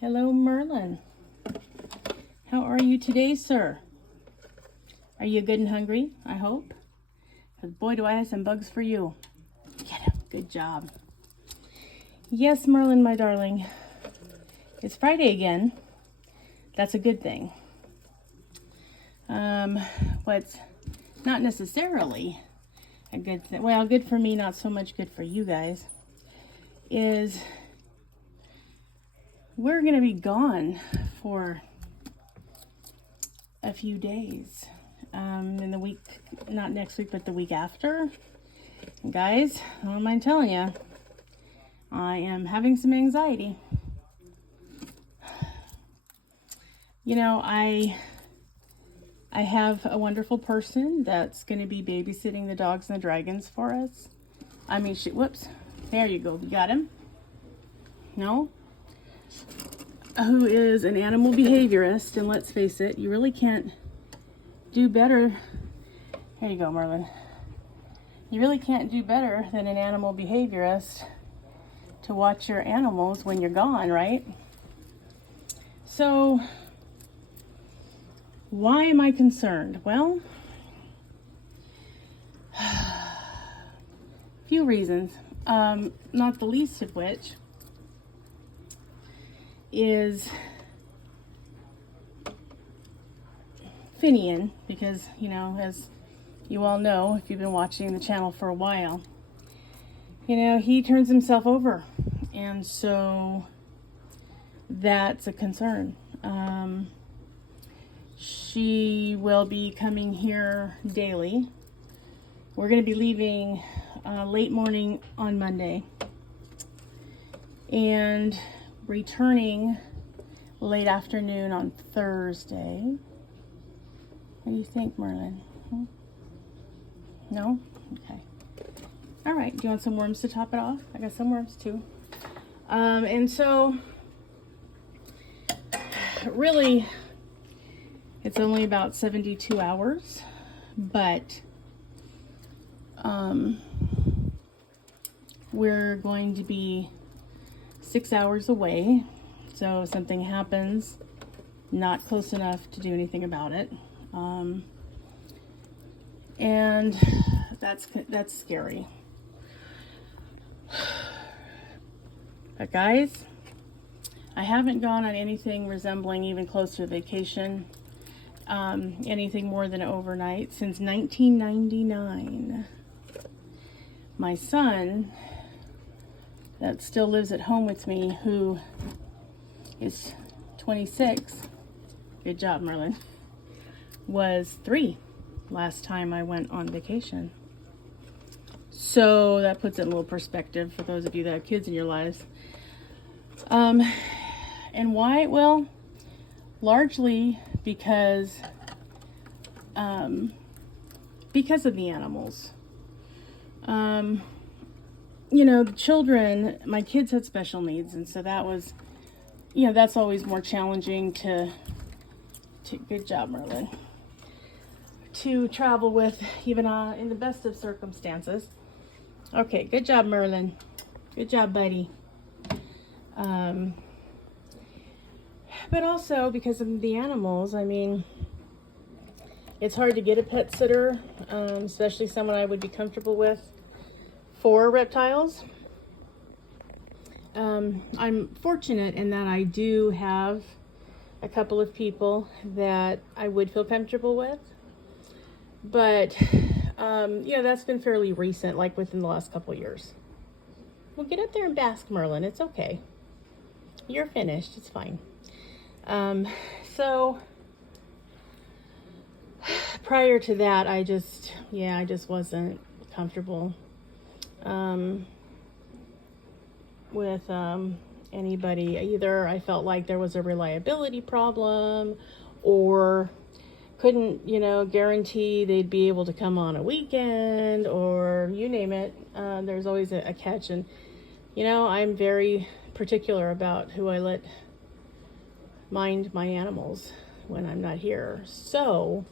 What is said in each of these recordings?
Hello, Merlin. How are you today, sir? Are you good and hungry, I hope? Because boy, do I have some bugs for you. Get him. Good job. Yes, Merlin, my darling. It's Friday again. That's a good thing. What's not necessarily a good thing, well, good for me, not so much good for you guys, is we're going to be gone for a few days. In the week, not next week, but the week after. And guys, I don't mind telling you, I am having some anxiety. You know, I have a wonderful person that's going to be babysitting the dogs and the dragons for us. Whoops. There you go. You got him? No? Who is an animal behaviorist, and let's face it, you really can't do better. Here you go, Merlin. You really can't do better than an animal behaviorist to watch your animals when you're gone, right? So, why am I concerned? Well, a few reasons. Not the least of which is Finian, because, you know, as you all know, if you've been watching the channel for a while, you know, he turns himself over. And so that's a concern. She will be coming here daily. We're going to be leaving late morning on Monday and returning late afternoon on Thursday. What do you think, Merlin? No? Okay. All right. Do you want some worms to top it off? I got some worms too. And so, really, it's only about 72 hours, but we're going to be 6 hours away. So if something happens, not close enough to do anything about it. And that's scary. But guys, I haven't gone on anything resembling even close to a vacation, anything more than overnight since 1999. My son, that still lives at home with me, who is 26, good job, Merlin, was 3 last time I went on vacation. So that puts it in a little perspective for those of you that have kids in your lives. And why? Well, largely because of the animals. You know, the children, my kids had special needs, and so that was, you know, that's always more challenging to good job, Merlin, to travel with, even in the best of circumstances. Okay, good job, Merlin. Good job, buddy. But also because of the animals, I mean, it's hard to get a pet sitter, especially someone I would be comfortable with for reptiles. I'm fortunate in that I do have a couple of people that I would feel comfortable with. But, you know, that's been fairly recent, like within the last couple of years. Well, get up there and bask, Merlin. It's okay. You're finished. It's fine. So prior to that, I just wasn't comfortable with anybody. Either I felt like there was a reliability problem, or couldn't, you know, guarantee they'd be able to come on a weekend, or you name it. There's always a catch. And, you know, I'm very particular about who I let mind my animals when I'm not here. So,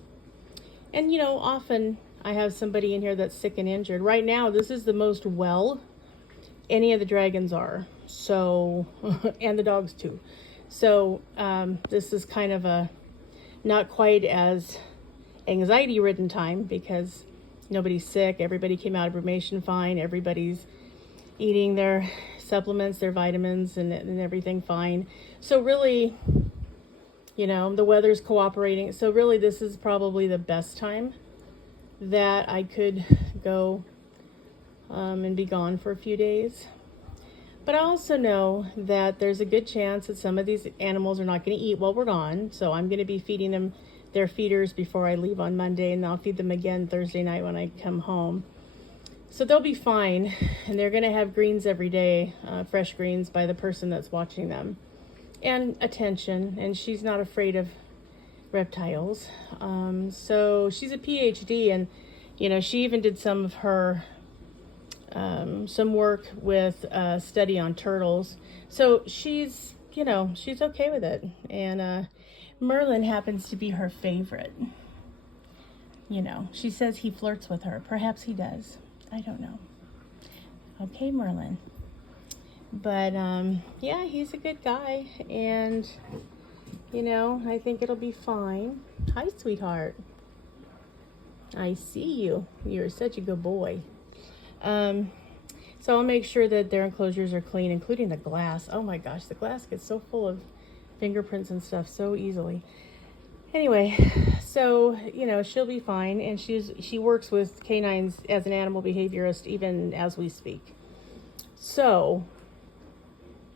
and, you know, often I have somebody in here that's sick and injured. Right now, this is the most well any of the dragons are. So, and the dogs too. So this is kind of a not quite as anxiety-ridden time because nobody's sick. Everybody came out of brumation fine. Everybody's eating their supplements, their vitamins, and everything fine. So really, the weather's cooperating. So really, this is probably the best time that I could go and be gone for a few days. But I also know that there's a good chance that some of these animals are not going to eat while we're gone. So I'm going to be feeding them their feeders before I leave on Monday, and I'll feed them again Thursday night when I come home. So they'll be fine, and they're going to have greens every day, fresh greens by the person that's watching them, and attention, and she's not afraid of reptiles. So she's a PhD, and she even did some of her some work with study on turtles. So she's okay with it, and Merlin happens to be her favorite. She says he flirts with her. Perhaps he does. I don't know. Okay, Merlin. But yeah, he's a good guy, and I think it'll be fine. Hi, sweetheart. I see you. You're such a good boy. So I'll make sure that their enclosures are clean, including the glass. Oh my gosh, the glass gets so full of fingerprints and stuff so easily. Anyway, so she'll be fine, and she works with canines as an animal behaviorist even as we speak. So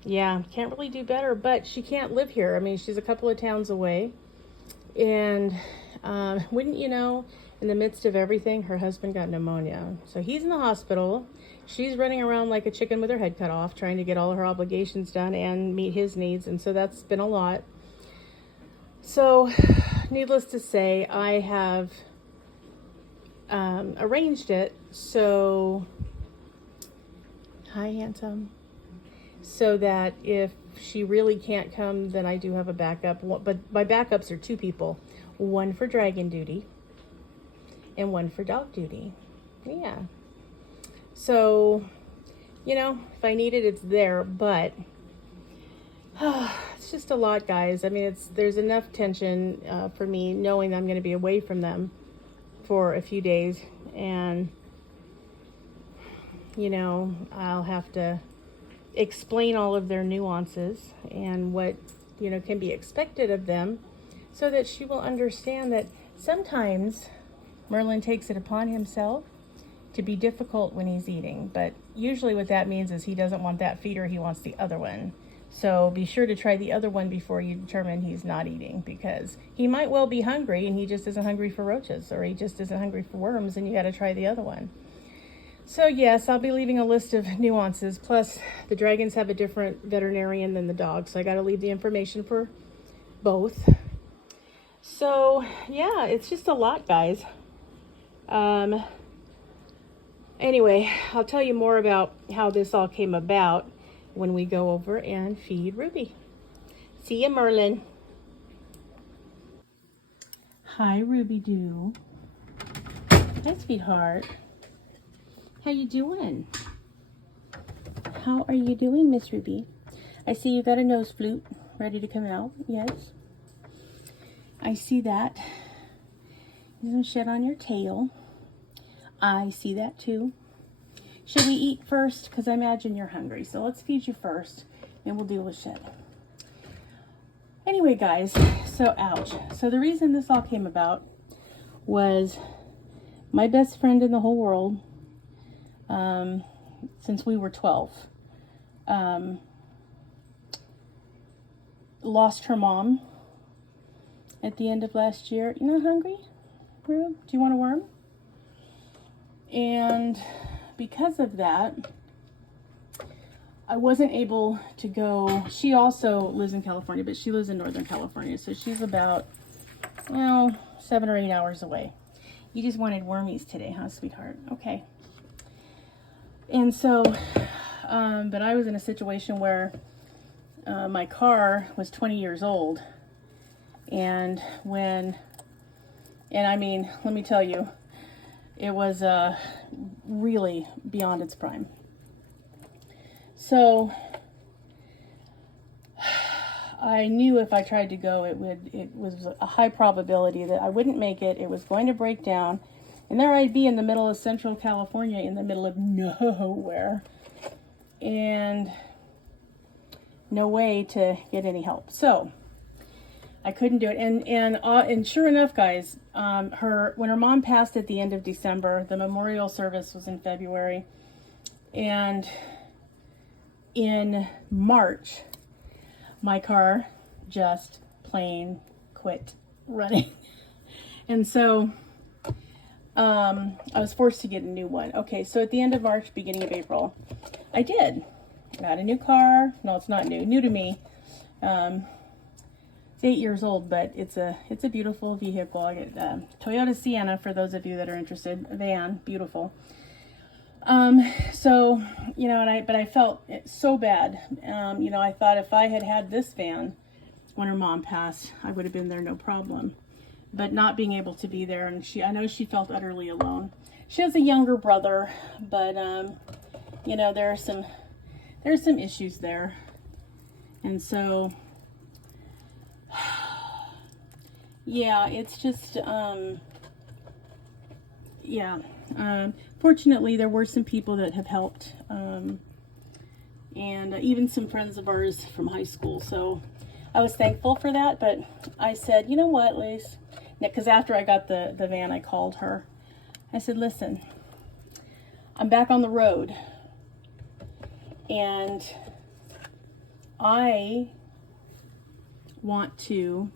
yeah, can't really do better, but she can't live here. I mean, she's a couple of towns away, and wouldn't you know, in the midst of everything, her husband got pneumonia. So he's in the hospital. She's running around like a chicken with her head cut off, trying to get all her obligations done and meet his needs. And so that's been a lot. So needless to say, I have arranged it so, hi, handsome, so that if she really can't come, then I do have a backup. But my backups are two people, one for dragon duty and one for dog duty. Yeah. So, if I need it, it's there, but it's just a lot, guys. I mean, there's enough tension for me knowing that I'm going to be away from them for a few days, and I'll have to explain all of their nuances and what can be expected of them, so that she will understand that sometimes Merlin takes it upon himself to be difficult when he's eating, but usually what that means is he doesn't want that feeder, he wants the other one. So be sure to try the other one before you determine he's not eating, because he might well be hungry and he just isn't hungry for roaches, or he just isn't hungry for worms, and you got to try the other one. So yes, I'll be leaving a list of nuances. Plus, the dragons have a different veterinarian than the dogs, so I got to leave the information for both. So yeah, it's just a lot, guys. Anyway, I'll tell you more about how this all came about when we go over and feed Ruby. See you, Merlin. Hi, Ruby Doo. Hi, sweetheart. How you doing? How are you doing, Miss Ruby? I see you got a nose flute ready to come out. Yes. I see that. There's some shit on your tail. I see that too. Should we eat first? Because I imagine you're hungry. So let's feed you first, and we'll deal with shit. Anyway, guys, so ouch. So the reason this all came about was my best friend in the whole world, since we were 12, lost her mom at the end of last year. You not hungry, Rube? Do you want a worm? And because of that, I wasn't able to go. She also lives in California, but she lives in Northern California, so she's about, 7 or 8 hours away. You just wanted wormies today, huh, sweetheart? Okay. And so, but I was in a situation where my car was 20 years old, and I mean, let me tell you, it was really beyond its prime. So I knew if I tried to go, it was a high probability that I wouldn't make it. It was going to break down. And there I'd be in the middle of Central California, in the middle of nowhere. And no way to get any help. So I couldn't do it. And sure enough, guys, when her mom passed at the end of December, the memorial service was in February. And in March, my car just plain quit running. And so I was forced to get a new one. Okay, so at the end of March, beginning of April, I did. Got a new car. No, it's not new. New to me. It's 8 years old, but it's a beautiful vehicle. I get Toyota Sienna, for those of you that are interested. A van, beautiful. So, you know, but I felt it so bad. You know, I thought if I had had this van when her mom passed, I would have been there no problem. But not being able to be there, and I know she felt utterly alone. She has a younger brother, but you know, there's some issues there, and so yeah, it's just yeah. Fortunately, there were some people that have helped, and even some friends of ours from high school. So I was thankful for that. But I said, you know what, Lise? Because after I got the van, I called her. I said, listen, I'm back on the road, and I want to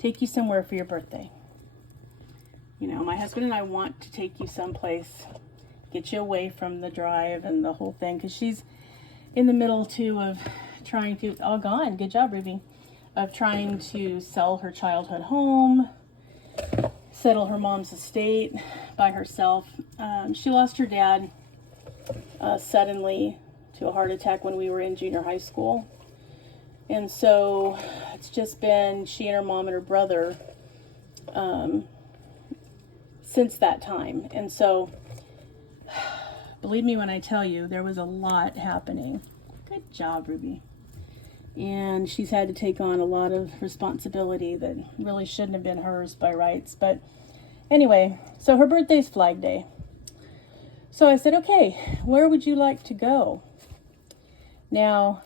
take you somewhere for your birthday. You know, my husband and I want to take you someplace, get you away from the drive and the whole thing, because she's in the middle too of trying to, all gone, good job, Ruby, of trying to sell her childhood home, settle her mom's estate by herself. She lost her dad suddenly to a heart attack when we were in junior high school. And so it's just been she and her mom and her brother since that time. And so, believe me when I tell you, there was a lot happening. Good job, Ruby. And she's had to take on a lot of responsibility that really shouldn't have been hers by rights. But anyway, so her birthday's Flag Day. So I said, okay, where would you like to go? Now,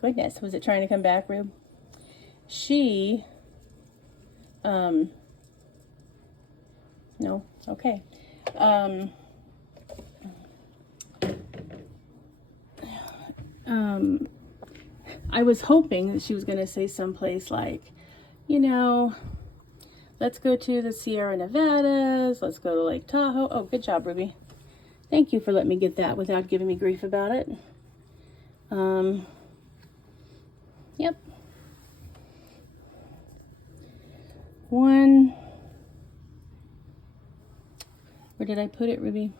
goodness, was it trying to come back, Rube? No, okay. I was hoping that she was going to say someplace like, you know, let's go to the Sierra Nevadas, let's go to Lake Tahoe. Oh, good job, Ruby. Thank you for letting me get that without giving me grief about it. Yep. Where did I put it, Ruby?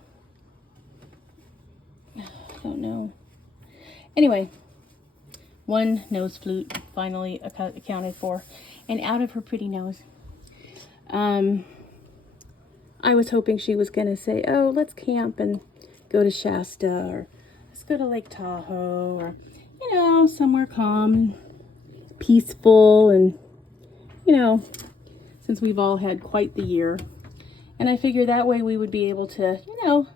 I don't know. Anyway, one nose flute finally accounted for, and out of her pretty nose. I was hoping she was going to say, oh, let's camp and go to Shasta, or let's go to Lake Tahoe, or, you know, somewhere calm and peaceful, and, you know, since we've all had quite the year. And I figure that way we would be able to, you know,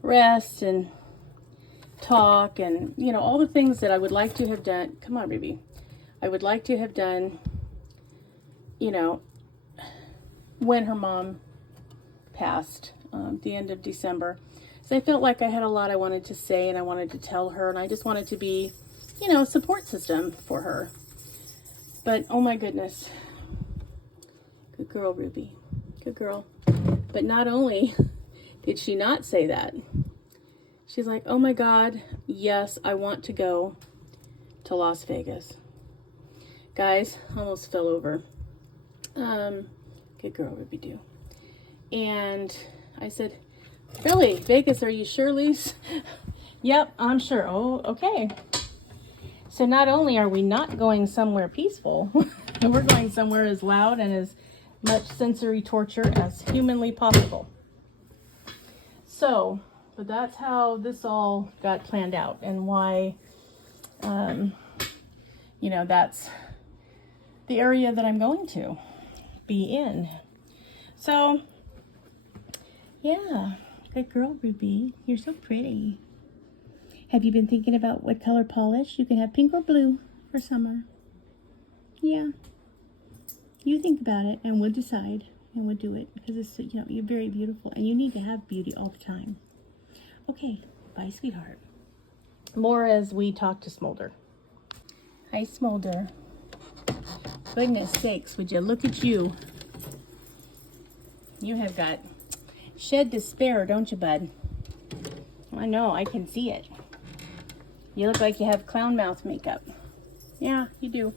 rest and talk and, you know, all the things that I would like to have done. Come on, Ruby. I would like to have done, you know, when her mom passed, the end of December. So I felt like I had a lot I wanted to say and I wanted to tell her, and I just wanted to be, you know, a support system for her. But, oh my goodness. Good girl, Ruby. Good girl. But not only did she not say that, she's like, oh my God, yes, I want to go to Las Vegas. Guys, almost fell over. Good girl, Ruby Doo. And I said, really, Vegas, are you sure, Lise? Yep, I'm sure. Oh, okay. So not only are we not going somewhere peaceful, we're going somewhere as loud and as much sensory torture as humanly possible. So But that's how this all got planned out, and why, you know, that's the area that I'm going to be in. So, yeah, good girl, Ruby. You're so pretty. Have you been thinking about what color polish? You can have pink or blue for summer. Yeah. You think about it, and we'll decide, and we'll do it, because it's, you know, you're very beautiful, and you need to have beauty all the time. Okay, bye, sweetheart. More as we talk to Smolder. Hi, Smolder. Goodness sakes, would you look at you? You have got shed to spare, don't you, bud? I know, I can see it. You look like you have clown mouth makeup. Yeah, you do.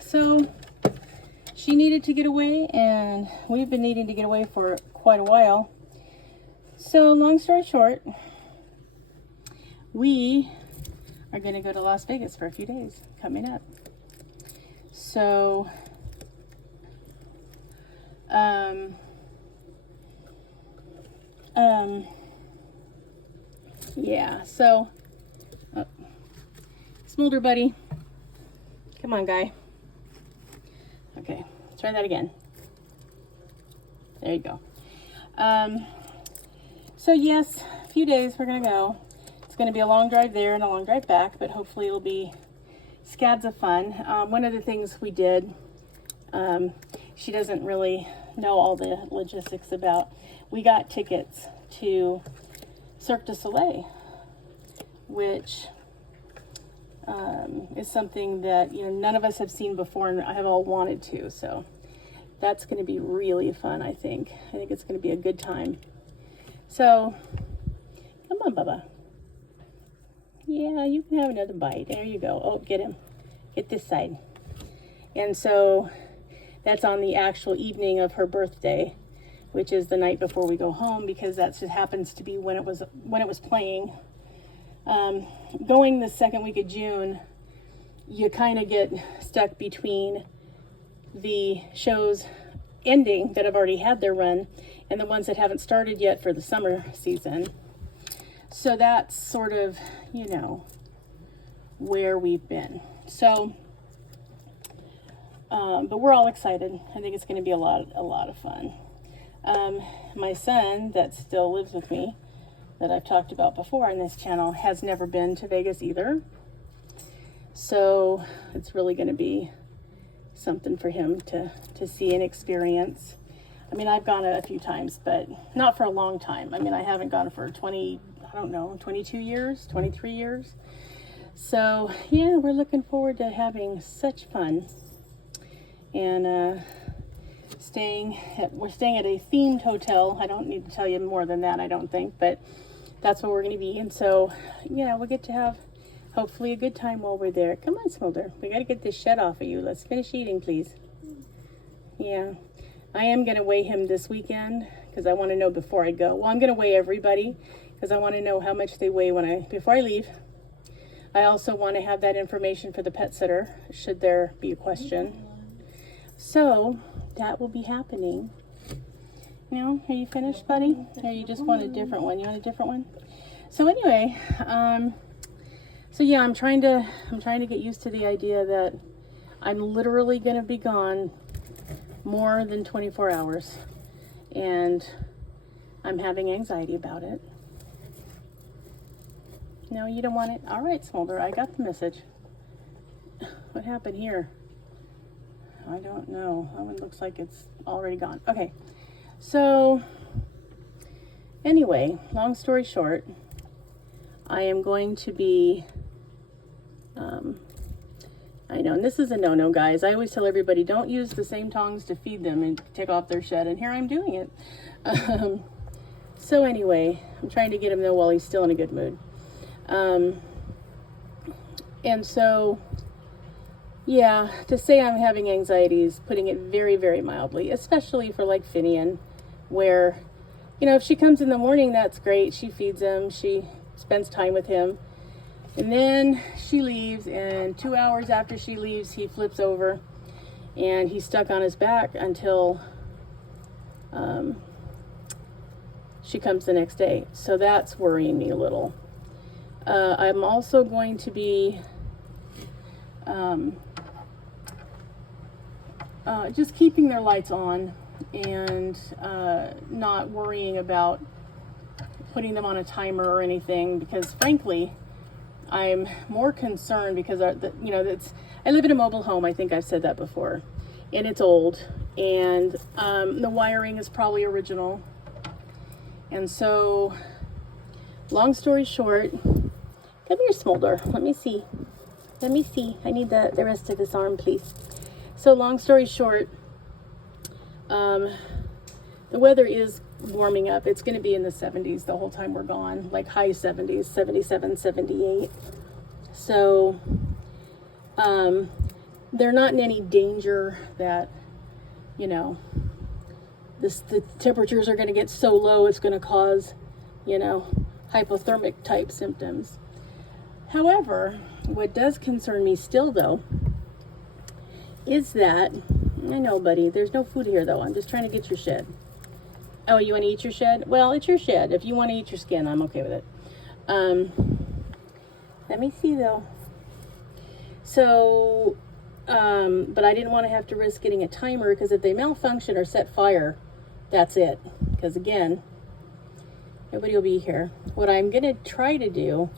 So she needed to get away, and we've been needing to get away for quite a while. So long story short, we are going to go to Las Vegas for a few days coming up. So, yeah, so, Smolder buddy, come on, guy. Okay, try that again. There you go. So yes, a few days we're gonna go. It's gonna be a long drive there and a long drive back, but hopefully it'll be scads of fun. One of the things we did, she doesn't really know all the logistics about, we got tickets to Cirque du Soleil, which is something that, you know, none of us have seen before, and I have all wanted to. So that's going to be really fun. I think it's going to be a good time. So come on, Bubba. Yeah, you can have another bite. There you go. Oh, get him. Get this side. And so that's on the actual evening of her birthday, which is the night before we go home, because that just happens to be when it was playing. Going the second week of June, you kind of get stuck between the shows ending that have already had their run and the ones that haven't started yet for the summer season. So that's sort of, you know, where we've been. So, but we're all excited. I think it's going to be a lot of fun. My son that still lives with me, that I've talked about before on this channel, has never been to Vegas either. So it's really going to be something for him to see and experience. I mean, I've gone a few times, but not for a long time. I mean, I haven't gone for 22 years, 23 years. So yeah, we're looking forward to having such fun. And we're staying at a themed hotel. I don't need to tell you more than that, I don't think, but that's where we're going to be. And so, yeah, we'll get to have hopefully a good time while we're there. Come on, Smolder. We got to get this shed off of you. Let's finish eating, please. Yeah. I am going to weigh him this weekend because I want to know before I go. Well, I'm going to weigh everybody because I want to know how much they weigh before I leave. I also want to have that information for the pet sitter, should there be a question. So that will be happening. You know, are you finished, buddy? Or you just want a different one? You want a different one? So anyway, so yeah, I'm trying to get used to the idea that I'm literally going to be gone more than 24 hours, and I'm having anxiety about it. No, you don't want it? All right, Smolder, I got the message. What happened here? I don't know. That one looks like it's already gone. Okay, so anyway, long story short, I am going to be, I know, and this is a no-no, guys. I always tell everybody, don't use the same tongs to feed them and take off their shed, and here I'm doing it. So anyway, I'm trying to get him, though, while he's still in a good mood. And so, yeah, to say I'm having anxiety is putting it very, very mildly, especially for like Finian, where, you know, if she comes in the morning, that's great. She feeds him, she spends time with him, and then she leaves, and 2 hours after she leaves, he flips over and he's stuck on his back until she comes the next day. So that's worrying me a little. I'm also going to be just keeping their lights on and not worrying about putting them on a timer or anything, because frankly, I'm more concerned because I live in a mobile home. I think I've said that before, and it's old, and the wiring is probably original. And so, long story short, come here, Smolder. Let me see. I need the rest of this arm, please. So long story short, the weather is warming up. It's going to be in the 70s the whole time we're gone, like high 70s, 77, 78. So they're not in any danger that, the temperatures are going to get so low it's going to cause, hypothermic type symptoms. However, what does concern me still, though, is that, I know, buddy, there's no food here, though. I'm just trying to get your shed. Oh, you want to eat your shed? Well, it's your shed. If you want to eat your skin, I'm okay with it. Let me see, though. So, but I didn't want to have to risk getting a timer, because if they malfunction or set fire, that's it. Because, again, nobody will be here. What I'm going to try to do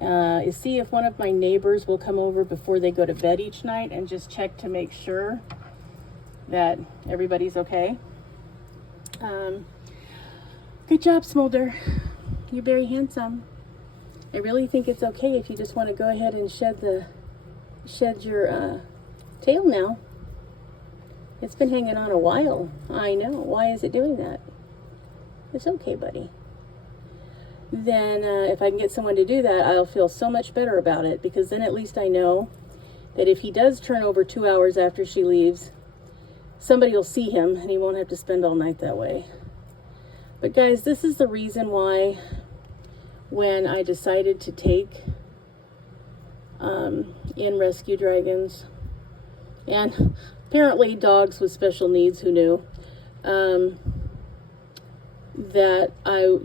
is see if one of my neighbors will come over before they go to bed each night and just check to make sure that everybody's okay. Good job, Smolder. You're very handsome. I really think it's okay if you just want to go ahead and shed your tail now. It's been hanging on a while. I know. Why is it doing that? It's okay, buddy. Then if I can get someone to do that, I'll feel so much better about it, because then at least I know that if he does turn over 2 hours after she leaves, somebody will see him and he won't have to spend all night that way. But guys, this is the reason why when I decided to take in rescue dragons, and apparently dogs with special needs, who knew, that I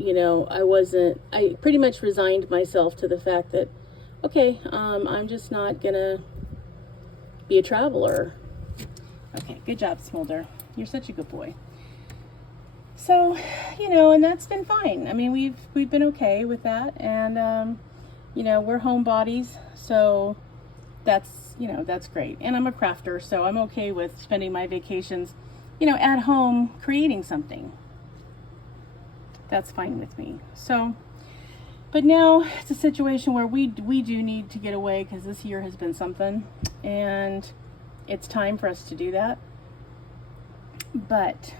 pretty much resigned myself to the fact that, okay, I'm just not gonna be a traveler. Okay, good job, Smolder. You're such a good boy. So, and that's been fine. I mean, we've been okay with that, and we're homebodies, so that's great. And I'm a crafter, so I'm okay with spending my vacations, at home creating something. That's fine with me. So, but now it's a situation where we do need to get away, because this year has been something, and it's time for us to do that. But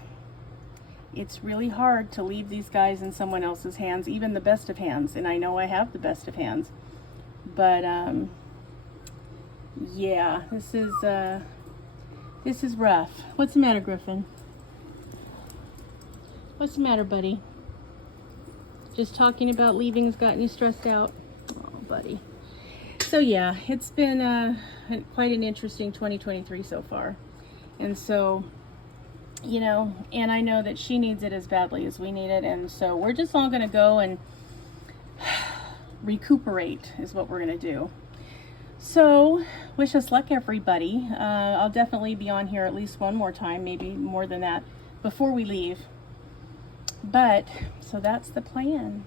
it's really hard to leave these guys in someone else's hands, even the best of hands. And I know I have the best of hands, but yeah, this is rough. What's the matter, Griffin? What's the matter, buddy? Just talking about leaving has gotten you stressed out? Oh, buddy. So yeah, it's been quite an interesting 2023 so far. And so, and I know that she needs it as badly as we need it. And so we're just all going to go and recuperate is what we're going to do. So wish us luck, everybody. I'll definitely be on here at least one more time, maybe more than that, before we leave. But, so that's the plan,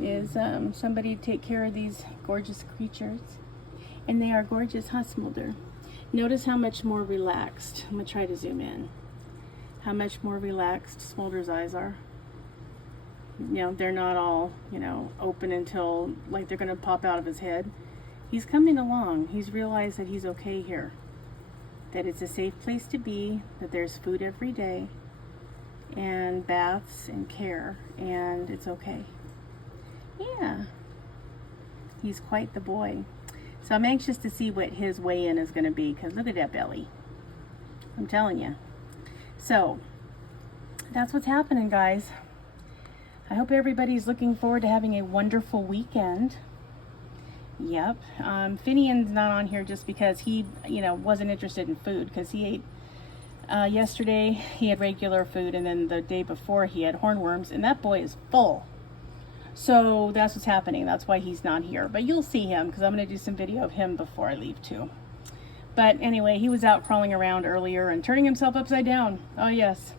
is somebody to take care of these gorgeous creatures. And they are gorgeous, huh, Smolder? Notice how much more relaxed, I'm going to try to zoom in, how much more relaxed Smolder's eyes are. They're not all, open until, like, they're going to pop out of his head. He's coming along. He's realized that he's okay here, that it's a safe place to be, that there's food every day, and baths and care, and it's okay. Yeah, he's quite the boy. So I'm anxious to see what his weigh-in is going to be, because look at that belly. I'm telling you. So that's what's happening, guys. I hope everybody's looking forward to having a wonderful weekend. Yep. Finian's not on here just because he, wasn't interested in food, because he ate Yesterday he had regular food, and then the day before he had hornworms, and that boy is full. So that's what's happening. That's why he's not here. But you'll see him because I'm going to do some video of him before I leave too. But anyway, he was out crawling around earlier and turning himself upside down. Oh yes.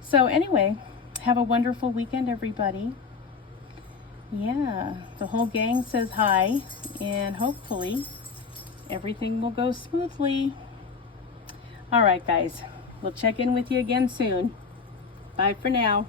So anyway, have a wonderful weekend, everybody. Yeah, the whole gang says hi, and hopefully everything will go smoothly. All right, guys. We'll check in with you again soon. Bye for now.